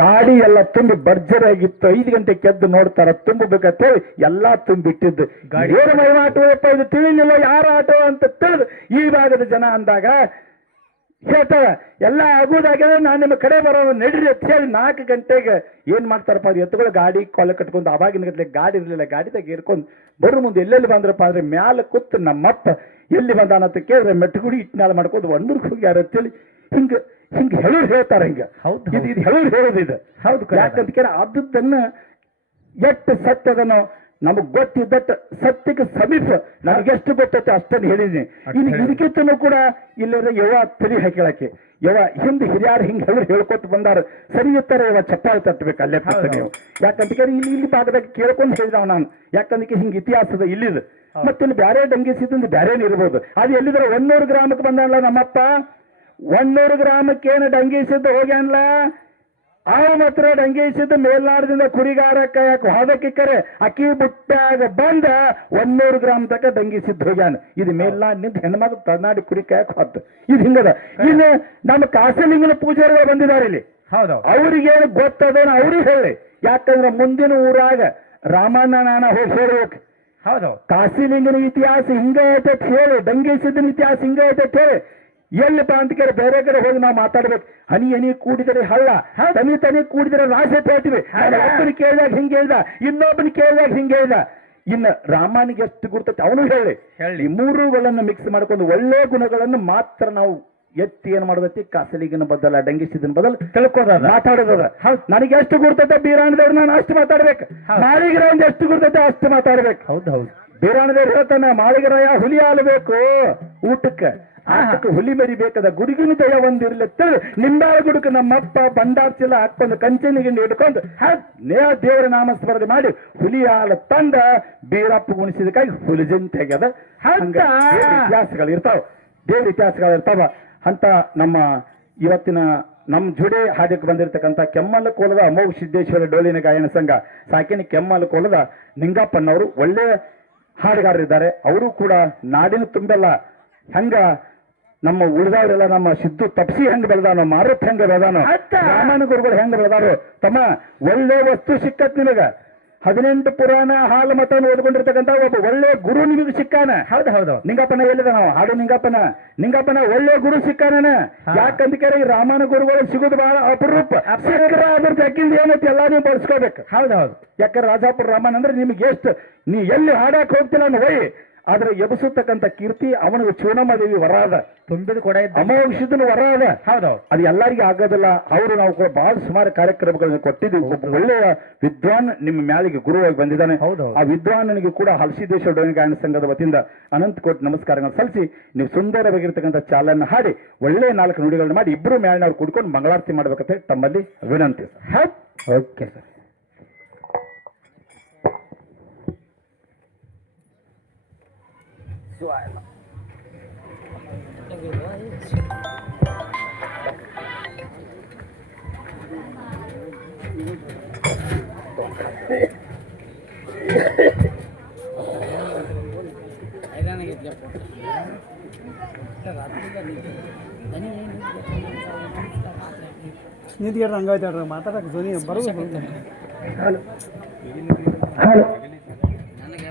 ಗಾಡಿ ಎಲ್ಲ ತುಂಬಿ ಭರ್ಜರಿಯಾಗಿತ್ತು. 5 ಗಂಟೆಗೆ ಎದ್ದು ನೋಡ್ತಾರ ತುಂಬಬೇಕಂತೇಳಿ ಎಲ್ಲಾ ತುಂಬಿಟ್ಟಿದ್ದು. ಏನು ಮೈಮಾಟವಪ್ಪ ಇದು ತಿಳಿಲಿಲ್ಲ ಯಾರ ಆಟೋ ಅಂತ ತಿಳಿದು ಈ ಭಾಗದ ಜನ ಅಂದಾಗ ಹೇಳ್ತಾರ ಎಲ್ಲ ಆಗುದಾಗ್ಯದ ನಾನು ನಿಮ್ಮ ಕಡೆ ಬರೋ ನಡೀರಿ ಅಂತ ಹೇಳಿ 4 ಗಂಟೆಗೆ ಏನ್ ಮಾಡ್ತಾರಪ್ಪ ಅದು ಎತ್ತುಗಳು ಗಾಡಿ ಕೊಲೆ ಕಟ್ಕೊಂಡು ಅವಾಗಿನ ಗಟ್ಲೆ ಗಾಡಿ ಇರಲಿಲ್ಲ. ಗಾಡಿದಾಗ ಏರ್ಕೊಂಡು ಬರೋ ಮುಂದೆ ಎಲ್ಲೆಲ್ಲಿ ಬಂದ್ರಪ್ಪ ಅಂದ್ರೆ ಮ್ಯಾಲ ಕೂತು ನಮ್ಮಪ್ಪ ಎಲ್ಲಿ ಬಂದಾನ ಅಂತ ಕೇಳಿದ್ರೆ ಮೆಟ್ಟಗುಡಿ ಇಟ್ನಾಳ ಮಾಡ್ಕೊಂಡು ಒಂದೂರ್ಗೆ ಹೋಗ್ಯಾರ ಅಂತೇಳಿ ಹಿಂಗ ಹಿಂಗ ಹೇಳೋರು ಹೇಳ್ತಾರ. ಹಿಂಗ ಇದು ಹೇಳೋರು ಹೇಳೋದು ಇದು ಹೌದು. ಯಾಕಂತ ಕೇಳಿ ಅದನ್ನ ಎಷ್ಟು ಸತ್ಯದನೋ ನಮಗ್ ಗೊತ್ತಿದ್ದಟ್ಟು ಸತ್ಯಕ್ಕೆ ಸಮೀಪ ನನಗೆಷ್ಟು ಗೊತ್ತೈತೆ ಅಷ್ಟನ್ನು ಹೇಳಿದೀನಿ. ಇನ್ನು ಇದಕ್ಕಿಂತನೂ ಕೂಡ ಇಲ್ಲದ ಯವ ತಲೆ ಹಾಕಿಳಕ್ಕೆ ಯವ ಹಿಂದೆ ಹಿರಿಯಾರು ಹಿಂಗೆ ಹೇಳ್ಕೊತ ಬಂದಾರ ಸರಿ ಇರ್ತಾರೆ ಯವ ಚಪ್ಪಾಳೆ ತಟ್ಟಬೇಕು ಅಲ್ಲೇ ನೀವು. ಯಾಕಂತ ಕೇಳಿ ಇಲ್ಲಿ ಭಾಗದಾಗ ಕೇಳ್ಕೊಂಡು ಹೇಳಿದವ ನಾನು. ಯಾಕಂದ್ರೆ ಹಿಂಗೆ ಇತಿಹಾಸದ ಇಲ್ಲಿದು ಮತ್ತೆ ಬ್ಯಾರೆ ಡಂಗಿಸಿದ್ದು ಬ್ಯಾರೇನು ಇರ್ಬೋದು. ಅದು ಎಲ್ಲಿದ್ರೆ 100 ಗ್ರಾಮಕ್ಕೆ ಬಂದಲ್ಲ ನಮ್ಮಪ್ಪ. 100 ಗ್ರಾಮಕ್ಕೆ ಏನು ಡಂಗಿಸಿದ್ದು ಹೋಗ್ಯಾನ್ಲ ಅವ ಮಾತ್ರ ಡಂಗಿಸಿದ್ದು ಮೇಲ್ನಾಡದಿಂದ ಕುರಿಗಾರಕ್ಕ ಹೋದಕ್ಕೆ ಕರೆ ಅಕ್ಕಿ ಬುಟ್ಟಾಗ ಬಂದ 100 ಗ್ರಾಮ ತಕ ಡಂಗಿಸಿದ್ದು ಹೋಗ್ಯಾನ. ಇದು ಮೇಲ್ನಾಡಿನಿಂದ ಹೆಣ್ಮಕ್ಳು ತರ್ನಾಡಿ ಕುರಿ ಕಾಯಕ್ ಹೊತ್ತು ಇದು ಹಿಂಗದ. ಇನ್ನು ನಮ್ಮ ಕಾಸಲಿಂಗನ ಪೂಜಾರಿಗಳು ಬಂದಿದ್ದಾರೆ ಇಲ್ಲಿ. ಹೌದು, ಅವ್ರಿಗೇನು ಗೊತ್ತದೇನೋ ಅವ್ರಿಗೆ ಹೇಳಿ. ಯಾಕಂದ್ರೆ ಮುಂದಿನ ಊರಾಗ ರಾಮಣ್ಣ ನಾನ ಹೋಗಿ ಹೇಳ್ಬೇಕು. ಹೌದು, ಕಾಸಿಲಿಂಗನ ಇತಿಹಾಸ ಹಿಂಗ ಐತೆ ಹೇಳಿ, ಡಂಗಿಸಿದ್ದನ ಇತಿಹಾಸ ಹಿಂಗ ಐತೆ ಹೇಳಿ ಎಲ್ಲಿಪ್ಪ ಅಂತ ಕೇಳಿ ಬೇರೆ ಕಡೆ ಹೋಗಿ ನಾವು ಮಾತಾಡ್ಬೇಕು. ಹನಿ ಹನಿ ಕೂಡಿದರೆ ಹಳ್ಳ, ತನಿ ತನಿ ಕೂಡಿದರೆ ರಾಶಿ ಅಂತ ಹೇಳ್ತೀವಿ. ಒಬ್ಬನ ಕೇಳಿದಾಗ ಹಿಂಗೆ ಹೇಳ್ದ, ಇನ್ನೊಬ್ಬನ ಕೇಳಿದಾಗ ಹಿಂಗೆ ಹೇಳ್ದ. ಇನ್ನು ರಾಮನಿಗೆ ಎಷ್ಟು ಗುರ್ತೈತೆ ಅವನು ಹೇಳಿ. ಈ ಮೂರುಗಳನ್ನು ಮಿಕ್ಸ್ ಮಾಡ್ಕೊಂಡು ಒಳ್ಳೆ ಗುಣಗಳನ್ನು ಮಾತ್ರ ನಾವು ಎತ್ತಿ ಏನ್ ಮಾಡ್ಬೇಕು, ಕಾಸಲಿಗಿನ ಬದಲ ಡಂಗಿಸಿದನ್ ಬದಲು ತಿಳ್ಕೋದ ಮಾತಾಡೋದ. ನನಗೆ ಎಷ್ಟು ಗುರ್ತೈತೆ ಬೀರಾಣದವ್ರು ನಾನು ಅಷ್ಟು ಮಾತಾಡ್ಬೇಕು, ಮಾಳಿಗರಾಯಂದ ಎಷ್ಟು ಗುರ್ತೈತೆ ಅಷ್ಟು ಮಾತಾಡ್ಬೇಕು. ಹೌದು ಹೌದು, ಬೀರಾಣದವ್ರು ಹೇಳ್ತಾನೆ ಮಾಳಿಗರಾಯ ಹುಲಿ ಹಾಲಬೇಕು ಊಟಕ್ಕೆ, ಆಟಕ್ಕೆ ಹುಲಿ ಮರಿಬೇಕದ ಗುಡುಗಿನ ದಯ ಒಂದಿರ್ಲಿ ನಿಂಬಾಳ ಗುಡುಕ ನಮ್ಮಪ್ಪ ಬಂಡಾರ್ ಚೀಲ ಹಾಕೊಂಡು ಕಂಚನಿಗೆ ಹಿಡ್ಕೊಂಡು ದೇವರ ನಾಮಸ್ಮರಣೆ ಮಾಡಿ ಹುಲಿ ಹಾಲು ತಂದ ಬೀರಪ್ಪ ಗುಣಿಸಿದಕ್ಕಾಗಿ ಹುಲಿ ಜಂತಿ ಆಗ್ಯದ. ಹಂಗ ಇತಿಹಾಸಗಳು ಇರ್ತಾವ, ದೇವ್ರ ಇತಿಹಾಸಗಳು ಇರ್ತಾವ. ಅಂತ ನಮ್ಮ ಇವತ್ತಿನ ನಮ್ಮ ಜುಡೆ ಹಾಡಿಗೆ ಬಂದಿರತಕ್ಕಂಥ ಕೆಮ್ಮಲ ಕೋಲದ ಅಮೋಘ ಸಿದ್ದೇಶ್ವರ ಡೋಲಿನ ಗಾಯನ ಸಂಘ ಸಾಕಿನ ಕೆಮ್ಮಲ ಕೋಲದ ನಿಂಗಪ್ಪನವರು ಒಳ್ಳೆ ಹಾಡುಗಾರರಿದ್ದಾರೆ. ಅವರು ಕೂಡ ನಾಡಿನ ತುಂಬೆಲ್ಲ ಹಂಗ ನಮ್ಮ ಉಳಿದವರೆಲ್ಲ ನಮ್ಮ ಸಿದ್ದು ತಪ್ಸಿ ಹೆಂಗ್ ಬೆಳೆದಾನೋ, ಮಾರುತ್ ಹೆಂಗ ಬೆಳೆದಾನೋ, ರಾಮಾಯಣ ಗುರುಗಳು ಹೆಂಗ್ ಬೆಳೆದಾರೋ. ತಮ್ಮ ಒಳ್ಳೆ ವಸ್ತು ಸಿಕ್ಕತ್ ನಿನಗ. 18 ಪುರಾಣ ಹಾಲು ಮತ ಓದ್ಕೊಂಡಿರ್ತಕ್ಕಂಥ ಒಬ್ಬ ಒಳ್ಳೆ ಗುರು ನಿಮಗೆ ಸಿಕ್ಕಾನ. ಹೌದು ಹೌದು, ನಿಂಗಪ್ಪನ ಹೇಳಿದ ನಾವು ಹಾಡು ನಿಂಗಪ್ಪನ ಒಳ್ಳೆ ಗುರು ಸಿಕ್ಕಾನ. ಯಾಕಂತ ಕೇಳಿ ರಾಮಾಯಣ ಗುರುಗಳು ಸಿಗೋದು ಬಹಳ ಅಪರೂಪ. ಅದ್ರ ಯಾಕಿಂದ ಏನೈತಿ ಎಲ್ಲ ನೀವು ಬಳಸ್ಕೋಬೇಕು. ಹೌದು ಹೌದು, ಯಾಕಂದ್ರೆ ರಾಜಾಪುರ ರಾಮನ್ ಅಂದ್ರೆ ನಿಮ್ಗೆ ಎಷ್ಟು ನೀ ಎಲ್ಲಿ ಹಾಡಕ್ ಹೋಗ್ತಿಲ್ಲ ಅನ್ನೋ ವೈ ಆದ್ರೆ ಎಬಸತಕ್ಕಂಥ ಕೀರ್ತಿ ಅವನಿಗೆ ಚೂರ್ಣಮಾದೇವಿ ವರ ಅದ, ತುಂಬಿದ ಕೂಡ ಅಮೋಘಿಸಿದನು ವರ ಅದ. ಹೌದು, ಅದು ಎಲ್ಲರಿಗೂ ಆಗೋದಿಲ್ಲ. ಅವರು ನಾವು ಕೂಡ ಬಹಳ ಸುಮಾರು ಕಾರ್ಯಕ್ರಮಗಳನ್ನು ಕೊಟ್ಟಿದ್ದೀವಿ. ಒಬ್ಬ ಒಳ್ಳೆಯ ವಿದ್ವಾನ್ ನಿಮ್ಮ ಮ್ಯಾಲಿಗೆ ಗುರುವಾಗಿ ಬಂದಿದ್ದಾನೆ. ಆ ವಿದ್ವಾನನಿಗೆ ಕೂಡ ಹಲಸಿದೇಶ್ವರ ಡೋಲಿನ ಗಾಯನ ಸಂಘದ ವತಿಯಿಂದ ಅನಂತ ಕೋಟಿ ನಮಸ್ಕಾರಗಳನ್ನು ಸಲ್ಲಿಸಿ ನೀವು ಸುಂದರವಾಗಿರ್ತಕ್ಕಂಥ ಚಾಲನ್ನು ಹಾಡಿ ಒಳ್ಳೆಯ 4 ನುಡಿಗಳನ್ನ ಮಾಡಿ ಇಬ್ಬರು ಮ್ಯಾಲಿನವ್ರು ಕುಡ್ಕೊಂಡು ಮಂಗಳಾರತಿ ಮಾಡ್ಬೇಕಂತ ತಮ್ಮಲ್ಲಿ ವಿನಂತಿ. Okay sir. ನಿಂತ್ಗೆ ಹಂಗಾಯ್ತು ಮಾತಾಡಕ್ಕೆ ಧ್ವನಿ ಬರೋದು. ಹಲೋ